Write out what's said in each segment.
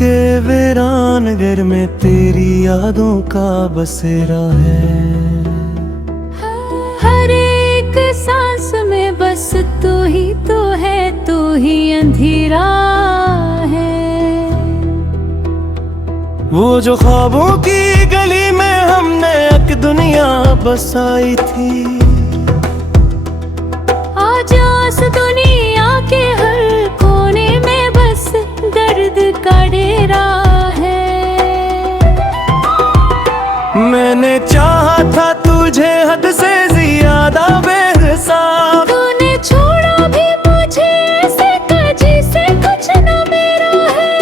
के वीरान घर में तेरी यादों का बसेरा है। हर एक सांस में बस तू ही तो है, तू ही अंधेरा है। वो जो ख्वाबों की गली में हमने एक दुनिया बसाई थी, आज आस दुनिया के हर कोने में बस दर्द का डेरा है। मैंने चाहा था तुझे हद से ज्यादा बेहिसाब, तूने छोड़ा भी मुझे ऐसे जिसे कुछ न मेरा है।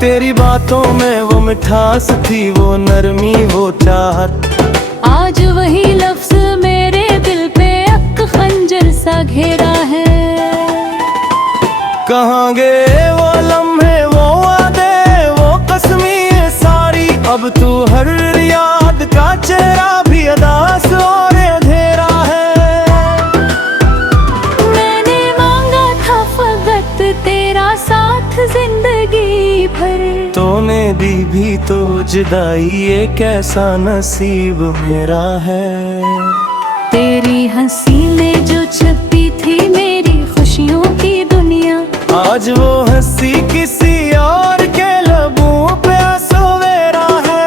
तेरी बातों में वो मिठास थी, वो नरमी, वो चाहत। आज वही लफ्ज मेरे दिल पे एक खंजर सा घेरा है। कहाँ गए वो लम्हे, वो वादे, वो कसमें सारी। अब तू हर याद का चेहरा भी अदास और अंधेरा है। मैंने मांगा था फकत तेरा साथ जिंदगी भर, तूने दी भी तो जुदाई, ये कैसा नसीब मेरा है। तेरी हंसी में जो छपी थी मेरी खुशियों की दुनिया, आज वो हंसी किसी और के लबों पे सवेरा है।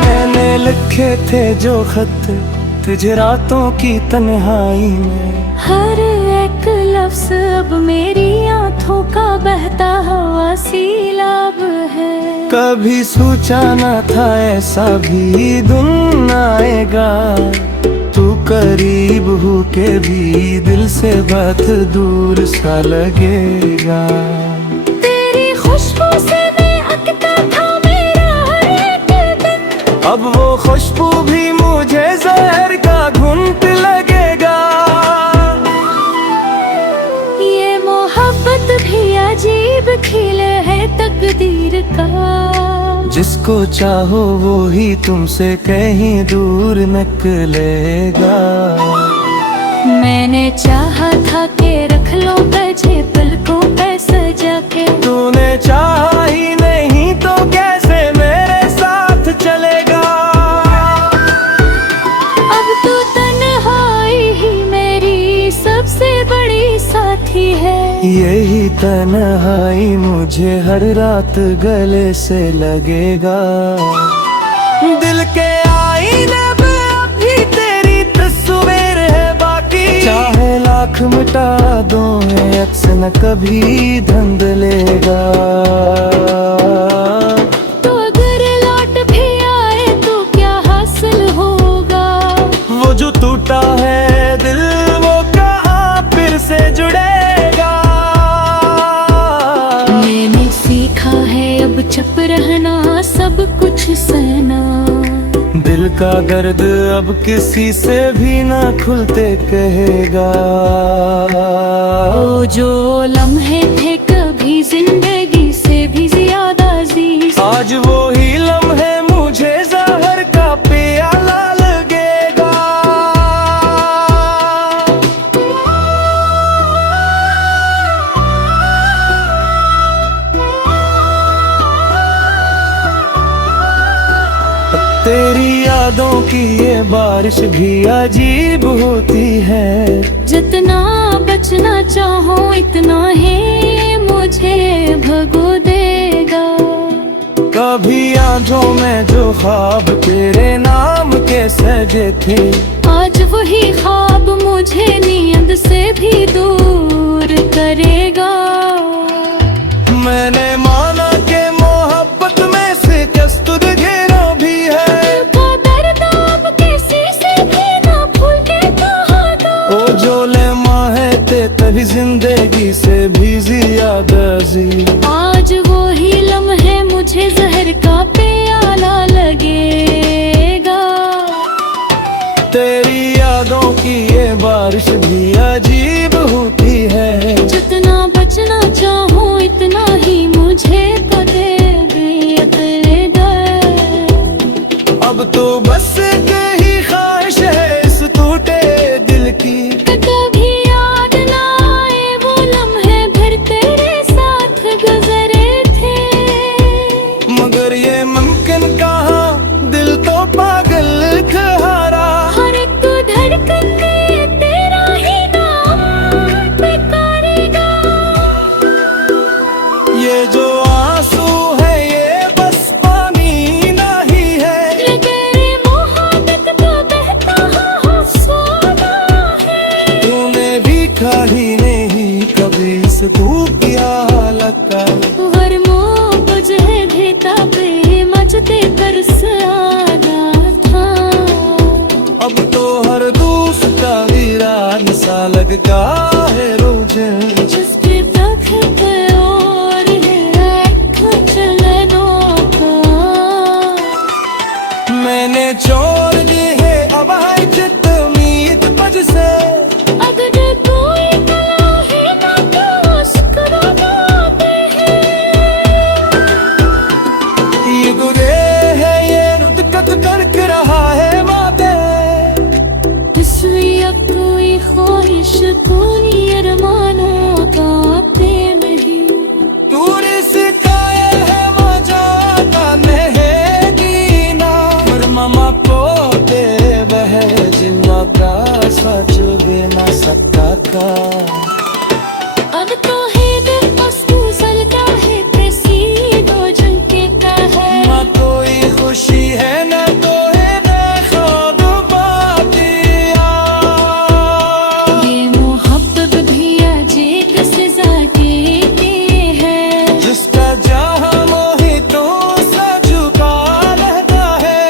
मैंने लिखे थे जो खत तुझे रातों की तन्हाई में, हर एक लफ्ज अब मेरी आंखों का बहता हुआ सीलाब है। कभी सोचा न था ऐसा भी दिन आएगा, तू करीब हो के भी दिल से बहुत दूर सा लगेगा। तेरी खुशबू से महकता था मेरा हर एक दिन, अब वो खुशबू भी मुझे जहर का घुंट लगेगा। ये मोहब्बत भी अजीब खेल है तकदीर का, जिसको चाहो वो ही तुमसे कहीं दूर निकलेगा। मैंने चाहा था कि रख लो तुझे पलकों पे सजा के, तूने चाहा ही नहीं तो कैसे मेरे साथ चलेगा। अब तो तन्हाई ही मेरी सबसे बड़ी साथी है। यही तन्हाई मुझे हर रात गले से लगेगा। दिल के आईने में अभी तेरी तस्वीर है बाकी, चाहे लाख मिटा दो अक्स न कभी धुंधलेगा। तो अगर लौट भी आए तो क्या हासिल होगा, वो जो टूटा है दिल वो कहाँ फिर से जुड़ेगा। मैंने सीखा है अब चुप रहना, सब कुछ सहना। दिल का दर्द अब किसी से भी ना खुलते कहेगा। वो जो लम्हे थे कभी जिंदगी से भी ज्यादा अजीज, आज वो ही लम्हे मुझे जहर का प्याला लगेगा। तेरी यादों की ये बारिश भी अजीब होती है, जितना बचना चाहो इतना ही मुझे भगो देगा। कभी आंखों में जो ख्वाब तेरे नाम के सजे थे, आज वही ख्वाब मुझे नींद से भी दूर करेगा। मैंने माना कि मोहब्बत में शिकस्त घेरा भी है, दर्द अब किसी से भी ना भूल के कहा दो। ओ जो लेमा है ते तभी जिंदगी से भी ज्यादा अजीज। आज वो ही लम्हे मुझे जहर का प्याला लगेगा। तेरी यादों ये मुमकिन कहा, दिल तो पागल कहारा। हर एक धड़कन में तेरा ही नाम पुकारेगा। ये जो आंसू है ये बस पानी नहीं है, ये तेरी मोहब्बत तो बहता हुआ सोना है। तूने भी कभी नहीं कभी इस धूप की हालत का। हर मोह तुझे भेता पे मचते तरस आना था। अब तो हर दूसरा वीरान सा लगता है रोजे। जिस पे तक पे और है चलनों का। मैंने छोड़ दी है अब है चित उम्मीद बज से। अगर कोई कला है ना तो शुक्राना दे है। ये गुरे है ये रुदकत करक रहा है माते। इसलिए कोई ख्वाहिश कोई अरमानों का प्रेम ही। दूरी से कायल है मजा का नहीं जीना। पर मामा पोते वह जिन्ना का सच देना सकता था। अब तो है दिल पस्तू सलता है प्रेसीदो झुमकेता है। ना कोई खुशी है ना तो है ख्वाब बातिया। ये मोहब्बत भी अजीब सजा देती है। जिसका जहां मोहितों सा झुका रहता है।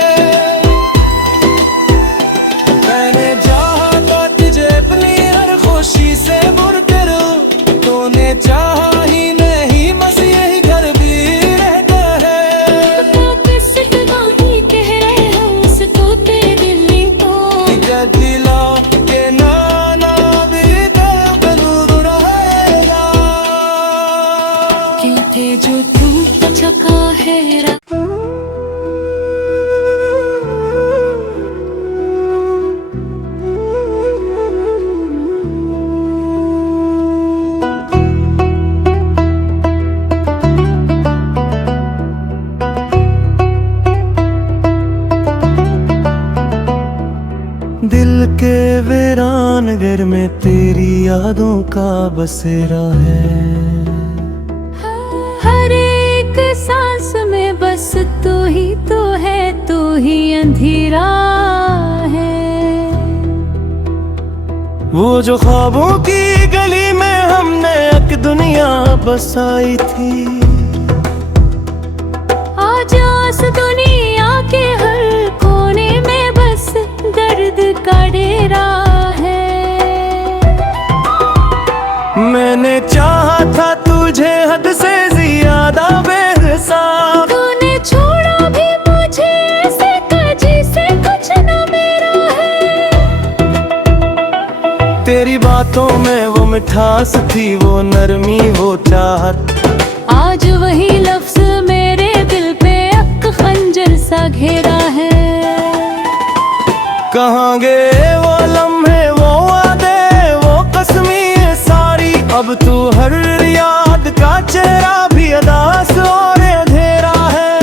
मैंने जहां तो तुझे अपनी हर खुशी से मुड़ कर। तूने चाहा ही नहीं बस यही घर भी रहता है। तो किस बानी कह रहे हो उसको तेरे लिए तो। दिला के नाना भी दिल रहेगा। कहते जो तू पछका है दिल के वीरान घर में तेरी यादों का बसेरा है। हर एक सांस में बस तू ही तो है, तू ही अंधेरा है। वो जो ख्वाबों की गली में हमने एक दुनिया बसाई थी। आज उस दुनिया के हर कोने में बस दर्द का डेरा है। मैंने चाहा था तुझे हद से ज्यादा बेहिसाब। तूने छोड़ा भी मुझे ऐसे कजी से कुछ न मेरा है। तेरी बातों में वो मिठास थी वो नरमी वो चाहत। आज वही लफ्ज मेरे दिल पे अक खंजर सा घेरा है। कहाँ गए वो लम्हे वो वादे वो कसमें सारी। अब तू हर याद का चेहरा भी अदास और अंधेरा है।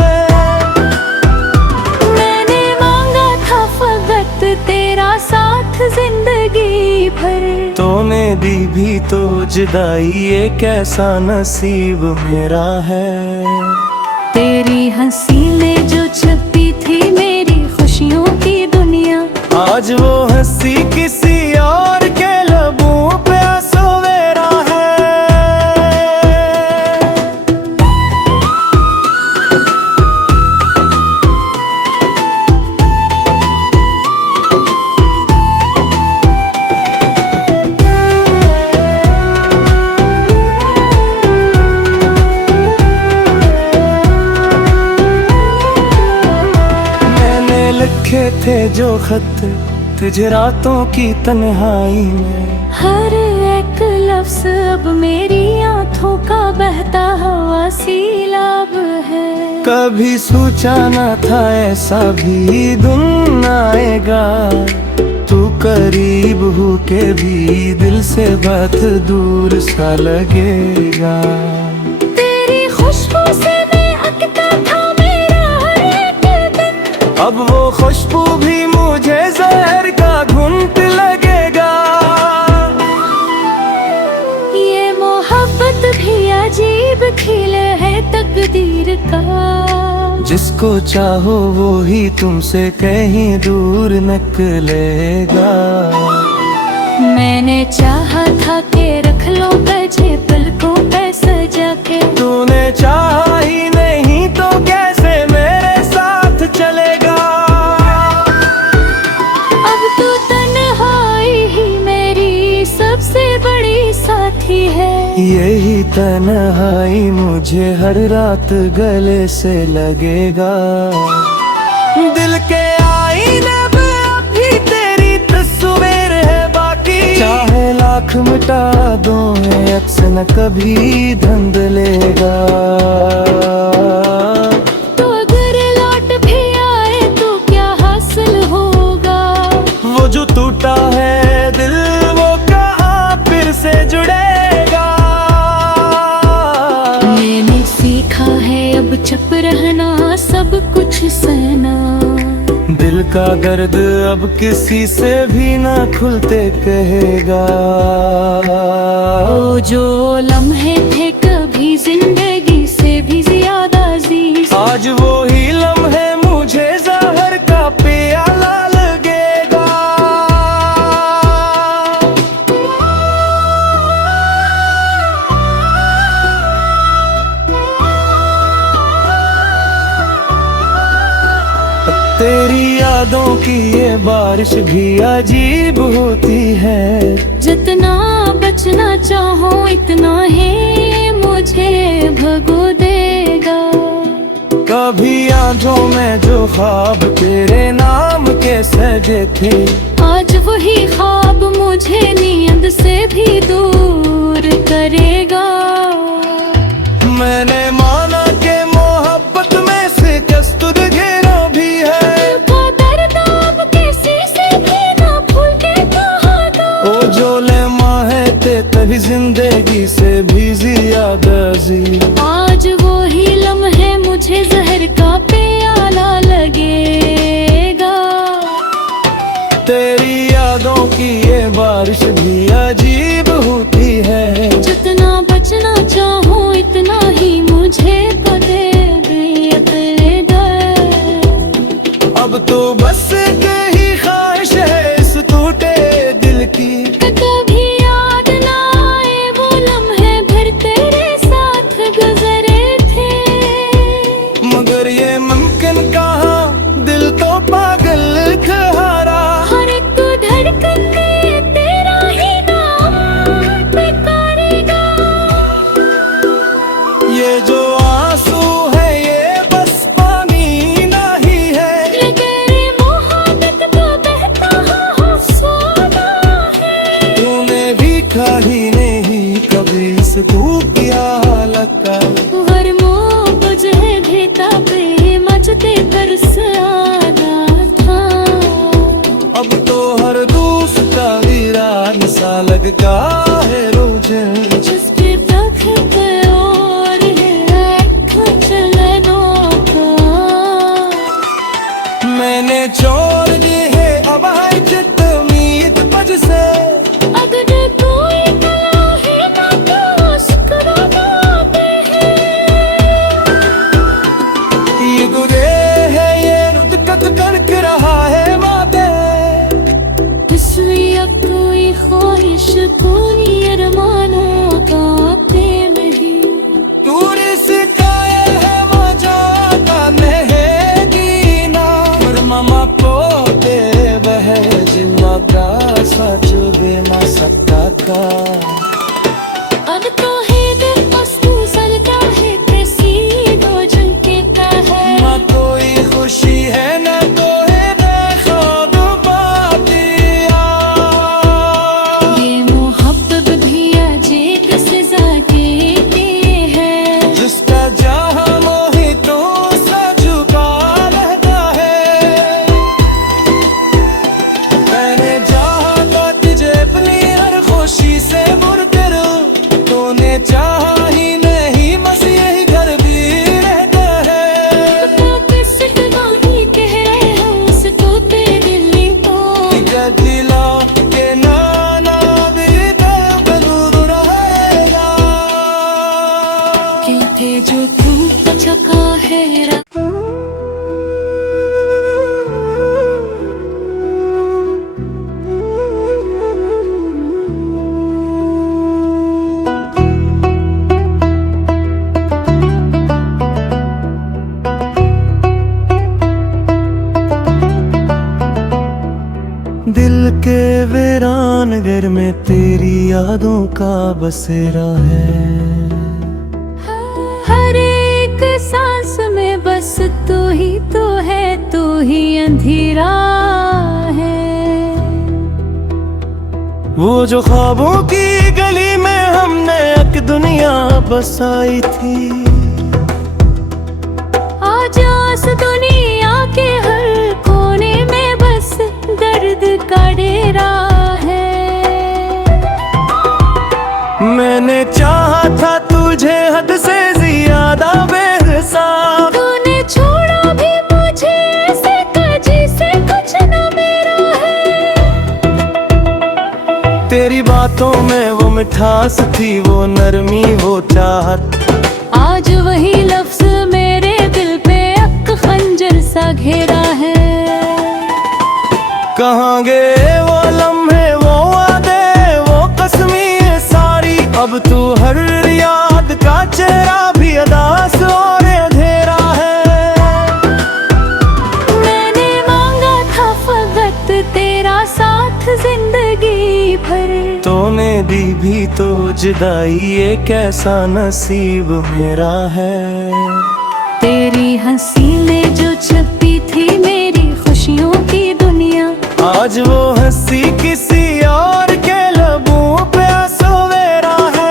मैंने मांगा था फकत तेरा साथ जिंदगी भर। तूने दी भी तो जुदाई ये कैसा नसीब मेरा है। तेरी हंसी में जो छपी थी मेरी खुशियों की दुनिया। आज वो हंसी किसी और के लबों पे सवेरा है। मैंने लिखे थे जो खत तुझे रातों की तन्हाई में। हर एक लफ्ज अब मेरी आंखों का बहता हुआ सीलाब है। कभी सोचा न था ऐसा भी दिन आएगा। तू करीब हो के भी दिल से बात दूर सा लगेगा। तेरी खुशबू से मैं अकता था मेरा खुशबू भी मुझे जहर का घुंट लगेगा। ये मोहब्बत भी अजीब खेल है तकदीर का। जिसको चाहो वो ही तुमसे कहीं दूर निकलेगा। मैंने चाहा था कि रख लो तुझे पलकों पे सजा के, तूने चाहा ही नहीं तो कैसे मेरे साथ चलेगा। अब तो तन्हाई ही मेरी सबसे बड़ी साथी है। यही तन्हाई मुझे हर रात गले से लगेगा। दिल के आईने में अभी तेरी तस्वीर है बाकी, चाहे लाख मिटा दो अक्स न कभी धुंधलेगा। तो अगर लौट भी आए तो क्या हासिल होगा। वो जो टूटा है दिल वो कहाँ फिर से जुड़ेगा। मैंने सीखा है अब चुप रहना सब कुछ सहना। दिल का दर्द अब किसी से भी ना खुलते कहेगा। वो जो लम्हे थे कभी जिंदगी से भी ज्यादा अजीज, आज वो ही लम्हे मुझे जहर का प्याला लगेगा। तेरी यादों की ये बारिश भी अजीब होती है। जितना बचना चाहो इतना ही मुझे भगो देगा। कभी आंखों में जो ख्वाब तेरे नाम के सजे थे, आज वही ख्वाब मुझे नींद से भी दूर करेगा। मैंने माना कि मोहब्बत में शिकस्त घेरा भी है। का दर्द अब किसी से भी ना भूल के कहा दो। ओ जो लेमा है ते तभी जिंदगी से भी ज्यादा अजीज। आज वो ही लम्हे मुझे जहर का प्याला लगेगा। तेरी यादों की ये बारिश भी अजीब होती है। जितना बचना चाहूँ इतना ही मुझे तो दे दे अपने दर्द। अब तो बस एक ही ख्वाहिश है इस टूटे दिल की, कभी याद ना आए वो लम्हे भर तेरे साथ गुजरे थे। मगर ये मुमकिन कहाँ, दिल तो पागल खहारा। हर एक धड़कन में तेरा ही नाम पुकारेगा। ये जो आंसू है ये बस पानी नहीं है। तेरी मोहब्बत तो बहता हुआ सोना है। तूने भी कही नहीं कभी इस धूप की हालत का। हर मोह तुझे देता प्रेम मचते तरस आना था। अब तो हर दूसरा वीरान सा लगता है रोजे। जिसके तख्त और है चलनों का। मैंने छोड़ दी है अब है चित उम्मीद बज से। अगर कोई गला है ना तो शुक्र गाते हैं। ये गुरे है ये रुदकत करक रहा है माते। इसलिए कोई ख्वाहिश कोई अरमानों का आते नहीं। दूर से कायल है मजा का नहीं जीना। और मामा को के वीरान घर में तेरी यादों का बसेरा है। हर एक सांस में बस तू ही तो है, तू ही अंधेरा है। वो जो ख्वाबों की गली में हमने एक दुनिया बसाई थी, आज आस दुनिया के हर कोने में बस दर्द का डेरा है। मैंने चाहा था तुझे हद से ज्यादा बेहिसाब, तूने छोड़ा भी मुझे ऐसे जिसे कुछ न मेरा है। तेरी बातों में वो मिठास थी, वो नरमी, वो चाहत। आज वही लफ्ज मेरे दिल पे अक खंजर सा घेरा है। कहाँ गए वो लम्हे, वो वादे, वो कसमें सारी। अब तू हर याद का चेहरा भी अदास और अंधेरा है। मैंने मांगा था फकत तेरा साथ जिंदगी भर, तूने दी भी तो जुदाई, ये कैसा नसीब मेरा है। तेरी हंसी में जो छपी थी मेरी खुशियों की दुनिया, आज वो हंसी किसी और के लबों पे सवेरा है।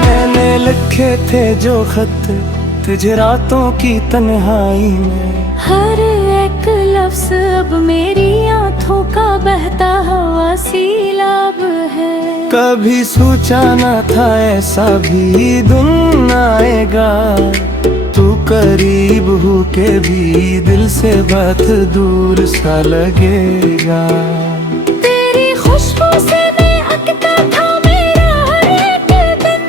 मैंने लिखे थे जो खत तुझे रातों की तन्हाई में, हर एक लफ्ज अब मेरी आंखों का बहता हुआ सैलाब है। कभी सोचा न था ऐसा भी दिन आएगा, तू करीब हो के भी दिल से बात दूर सा लगेगा। तेरी खुशबू से मैं अकता था मेरा हर एक दिन,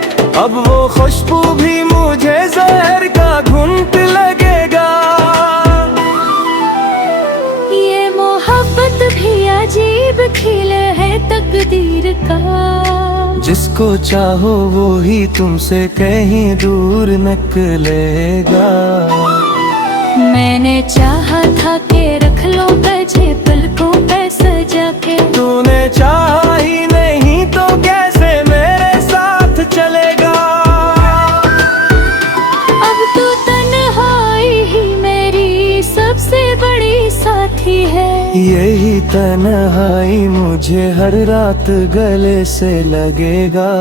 अब वो खुशबू भी मुझे जहर का घुंट लगेगा। ये मोहब्बत भी अजीब खेल है तकदीर का, जिसको चाहो वो ही तुमसे कहीं दूर निकलेगा। मैंने चाहा था कि रख लो तुझे पलकों पे सजा के, तूने चाहा ही नहीं तो कैसे मेरे साथ चलेगा। अब तो तन्हाई ही मेरी सबसे बड़ी साथी है। यही तन्हाई मुझे हर रात गले से लगेगा।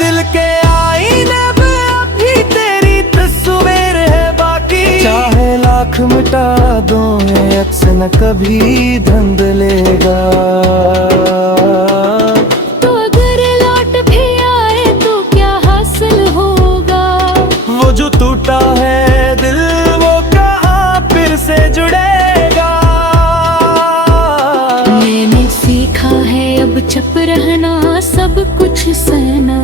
दिल के आईने पे अभी तेरी तस्वीर है बाकी, चाहे लाख मिटा दो अक्स न कभी धुंधलेगा। तो अगर लौट भी आए तो क्या हासिल होगा, वो जो टूटा है दिल वो कहाँ फिर से जुड़ेगा। मैंने सीखा है अब चुप रहना, सब कुछ सहना।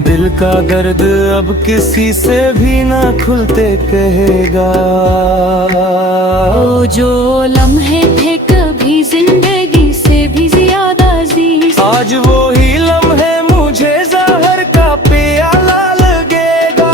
दिल का दर्द अब किसी से भी ना खुलते कहेगा। वो जो लम्हे थे कभी जिंदगी से भी ज्यादा अजीज, आज वो ही लम्हे मुझे जहर का प्याला लगेगा।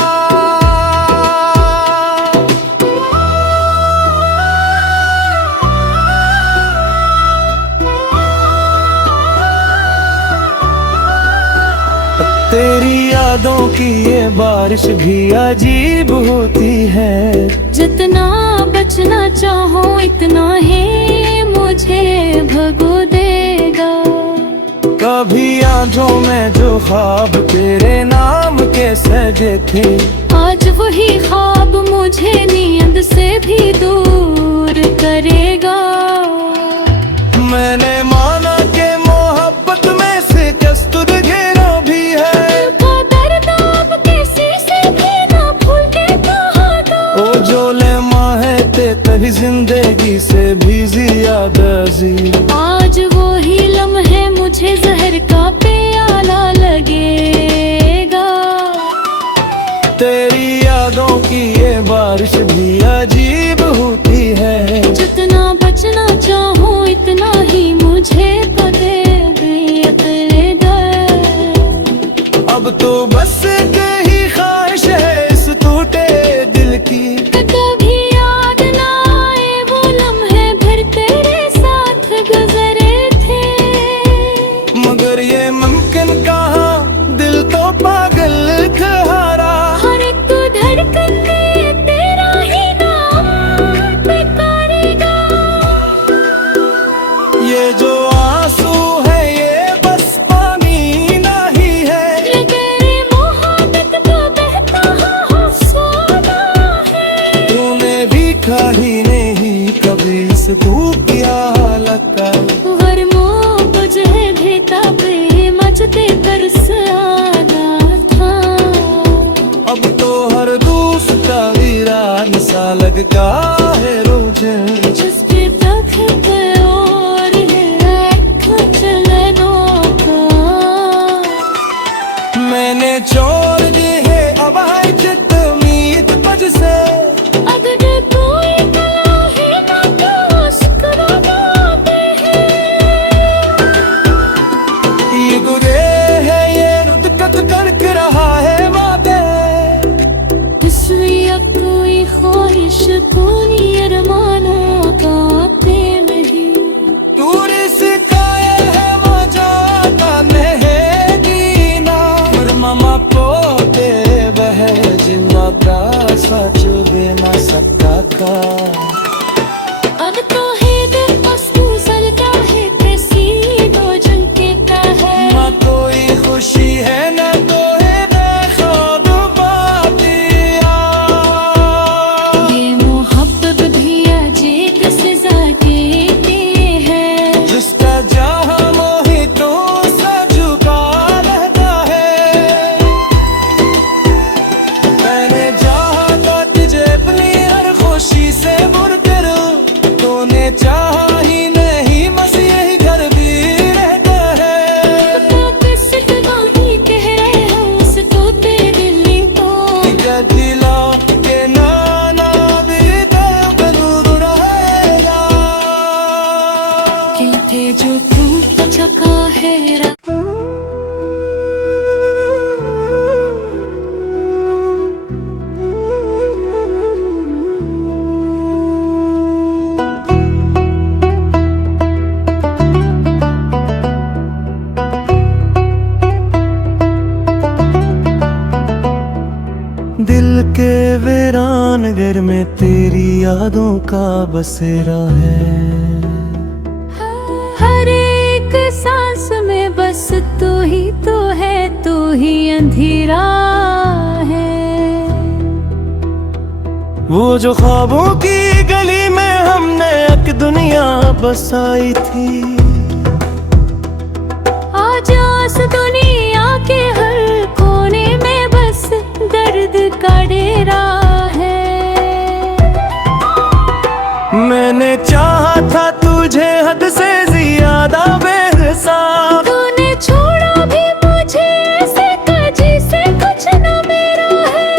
तेरी यादों की ये बारिश भी अजीब होती है, जितना बचना चाहो इतना ही मुझे भगो देगा। कभी आंखों में जो ख्वाब तेरे नाम के सजे थे, आज वही ख्वाब मुझे नींद से भी दूर करेगा। मैंने माना कि मोहब्बत में से कस्तूर घेरा भी है, का दर्द अब किसी से भी ना भूल के कहा दो। ओ जो लेमा है ते तभी जिंदगी से भी ज्यादा जी। आज वो ही लम्हे मुझे जहर का प्याला लगेगा। तेरी यादों बस यही ख्वाहिश है इस टूटे दिल की। कभी याद ना आए वो लम्हे भर तेरे साथ गुजरे थे, मगर ये मुमकिन कहा, दिल तो पागल खहारा। हर एक धड़कन में तेरा ही नाम पुकारेगा। ये जो आंसू है ये बस पानी नहीं है, ये तेरी मोहब्बत को बहता हुआ सोना है। तूने भी कभी नहीं कभी इस धूप की हालत का। हर मोह तुझे भी तब मचते तरस आना था। अब तो हर दूसरा वीरान सा लगता है मुझे। जिस पे तक पे और है चले दो का। मैंने छोड़ दी है अब है जित उम्मीद बज से। अगर कोई गला है ना तो शुक्राना है। ये गुरे है ये रुदकत करके रहा है वादे। इसलिए कोई ख्वाहिश कोई अरमानों का आते नहीं। दूर सिखाए है मौजूदा नहीं दीना। पर मामा पोते बह जिन्ना का सच देना सकता का। अब तो है दिल पस्तू सलता है कैसी दो झुमके का है। ना कोई खुशी है ना तो है बेखौफ बातिया। ये मोहब्बत भी अजीब सजा देती है। जिसका जहां मोहितों सा झुका रहता है। मैंने जहां का तुझे अपनी हर खुशी से बुर करूं। तूने चाहा ही नहीं बस यही घर भी रहता है। तो किस कहानी कह रहे हो उसको तेरे दिल तो। दिला के नाना भी जरूर रहेगा। कहते जो तू चका है दिल के वीरान घर में तेरी यादों का बसेरा है। हर एक सांस में बस तू ही तो है, तू ही अंधेरा है। वो जो ख्वाबों की गली में हमने एक दुनिया बसाई थी। आज उस दुनिया के हर कोने में बस दर्द का डेरा है। मैंने चाहा था तुझे हद से ज्यादा बेहिसाब। तूने छोड़ा भी मुझे ऐसे जिसे कुछ न मेरा है।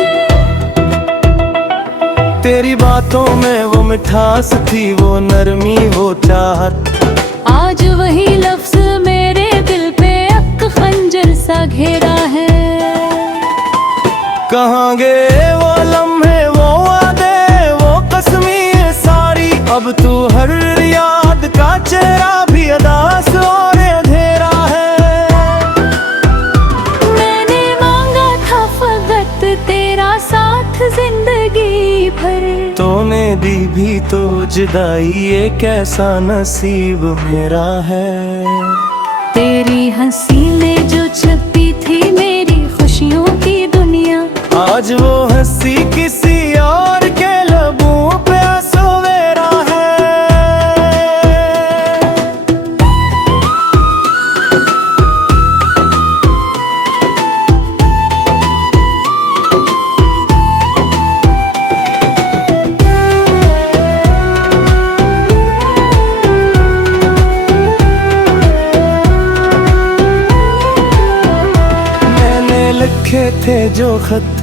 तेरी बातों में वो मिठास थी वो नरमी वो चाहत। आज वही लफ्ज मेरे दिल पे अक खंजर सा घेरा है। कहाँ गए वो लम्हे वो वादे वो कसमें सारी। अब तू हर याद का चेहरा भी अदास और अंधेरा है। मैंने मांगा था फकत तेरा साथ जिंदगी भर। तूने दी भी तो जुदाई ये कैसा नसीब मेरा है। तेरी हंसी में जो छपी थी मेरी खुशियों की दुनिया। आज वो हंसी किसी और के लबों पे सवेरा है। लिखे थे जो खत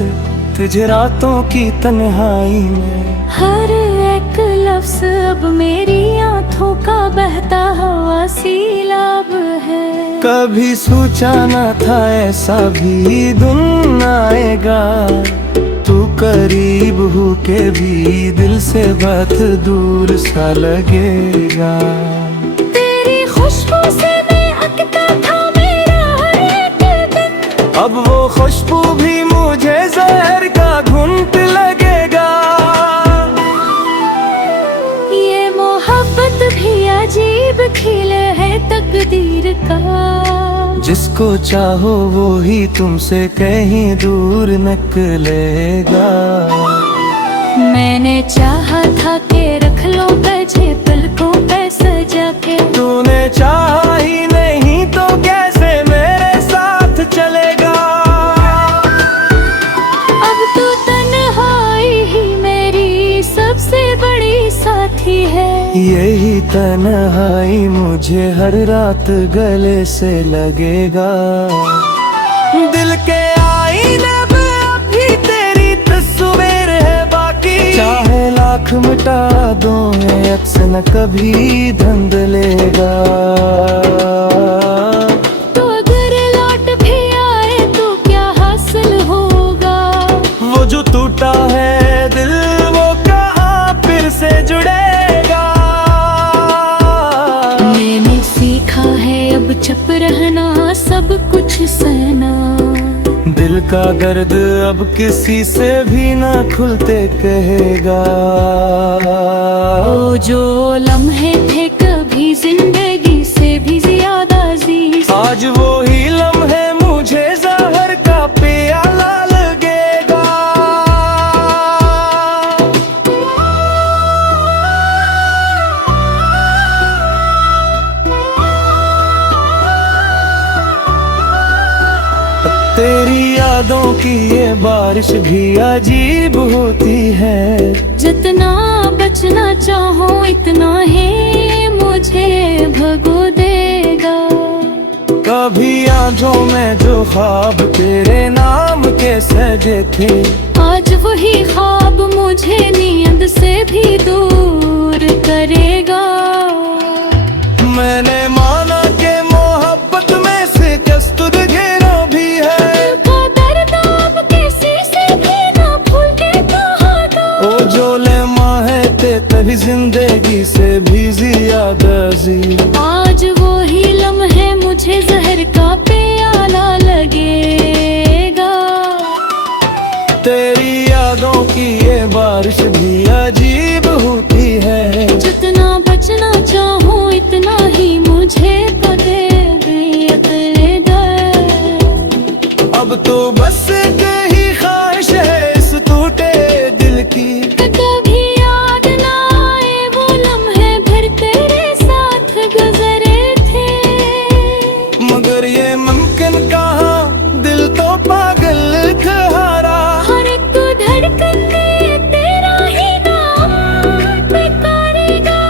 तुझे रातों की तन्हाई में। हर एक लफ्ज अब मेरी आंखों हाथों का बहता हुआ सैलाब है। कभी सोचा न था ऐसा भी दिन आएगा, तू करीब हो के भी दिल से बात दूर सा लगेगा। तेरी खुशबू से मैं अकता था मेरा हर एक दिन, अब वो खुशबू भी मुझे जहर का घुंट लगेगा। ये मोहब्बत भी अजीब खेल है तकदीर का, जिसको चाहो वो ही तुमसे कहीं दूर निकलेगा। मैंने चाहा था कि रख लो तुझे पलकों पे सजा के, तूने चाहा ही नहीं तो कैसे मेरे साथ चलेगा। अब तो तन्हाई ही मेरी सबसे बड़ी साथी है। यही तन्हाई मुझे हर रात गले से लगेगा। दिल के आईने में अभी तेरी तस्वीर है बाकी, चाहे लाख मिटा दो मैं अक्स न कभी धुंधलेगा। तो अगर लौट भी आए तो क्या हासिल होगा, वो जो टूटा है दिल वो कहाँ फिर से जुड़ेगा। मैंने सीखा है अब चुप रहना, सब कुछ सहना। दिल का दर्द अब किसी से भी ना खुलते कहेगा। वो जो लम्हे थे कभी जिंदगी से भी ज्यादा अजीज, आज वो ही लम्हे मुझे जहर का प्याला लगेगा। तेरी यादों की ये बारिश भी अजीब होती है, जितना बचना चाहो इतना ही मुझे भगो देगा। कभी आंखों में जो ख्वाब तेरे नाम के सजे थे, आज वही ख्वाब मुझे नींद से भी दूर करेगा। मैंने माना कि मोहब्बत में शिकस्त घेरा भी है, का दर्द अब किसी से भी ना भूल के कहा था। ओ जो लेमा है ते तभी जिंदगी से भी ज्यादा जी। आज वो ही लम्हे मुझे जहर का प्याला लगेगा। तेरी यादों की ये बारिश भी अजीब होती है, जितना बचना चाहूं इतना ही मुझे तो दे दे अकले दर। अब तो बस यही ख्वाहिश है इस टूटे दिल की, कभी याद ना आए वो लम्हे फिर तेरे साथ गुजरे थे। मगर ये मुमकिन कहाँ, दिल तो पागल कहारा। हर एक धड़कन में तेरा ही नाम पुकारेगा।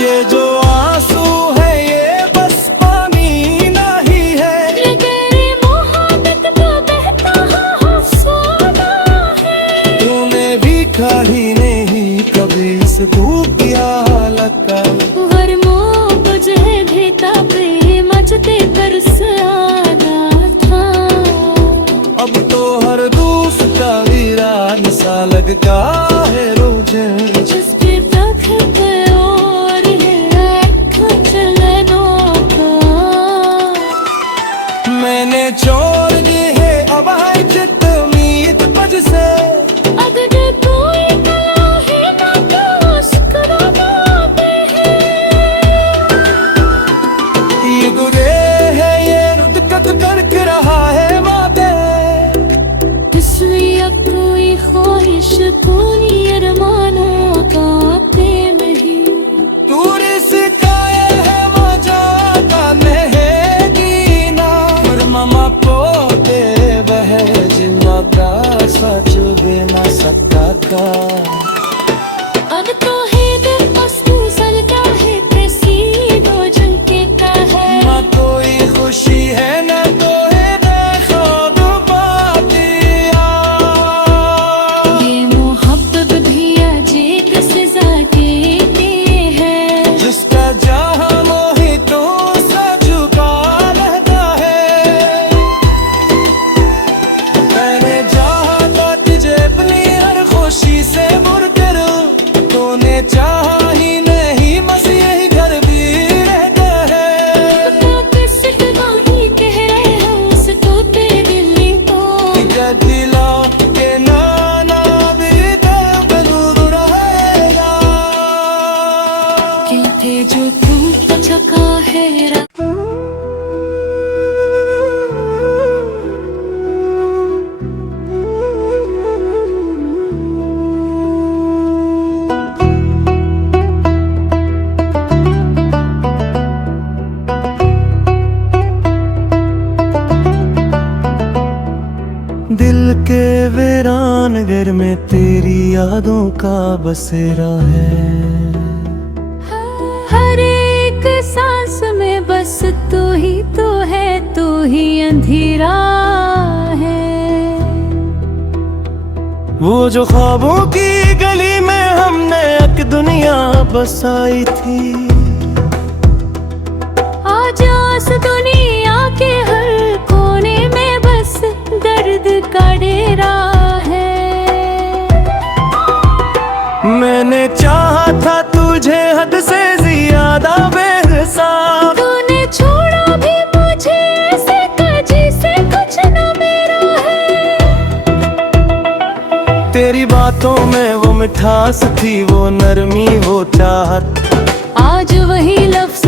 ये जो आंसू है ये बस पानी नहीं है, तेरी मोहब्बत तो बहता हुआ सोना है। तूने भी खाई नहीं कभी इस धूप की हालत का। हर मोह तुझे देता प्रेम अजते बरस आना था। अब तो हर दूसरा वीरान सा लगता है रोजे, जिस पे तकते और है खचलनों का। मैंने छोड़ दी है अब है चित उम्मीद बज से। अगर कोई कला है ना तो शुक्र गाते हैं। ये गुरे है ये रुदकत करक रहा है माते, इसलिए कोई ख्वाहिश कोई अरमानों का प्रेम ही। दूर से कायल है मजा का नहेगीना, पर ममा पोते बह जिन्ना का सच देना सकता था। अब तो है दिल पस्तू सलता है प्रेसीडो झुमके का है। ना कोई खुशी है ना तो है खुद बातिया। ये मोहब्बत भी अजीब सजा के के वीरानगर में तेरी यादों का बसेरा है। हर एक सांस में बस तू ही तो है, तू ही अंधेरा है। वो जो ख्वाबों की गली में हमने एक दुनिया बसाई थी, आज आस दुनिया के हर कोने में बस दर्द का डेरा है। मैंने चाहा था तुझे हद से ज्यादा बेहिसाब, तूने छोड़ा भी मुझे ऐसे जिसे कुछ न मेरा है। तेरी बातों में वो मिठास थी, वो नरमी, वो चाहत। आज वही लफ्ज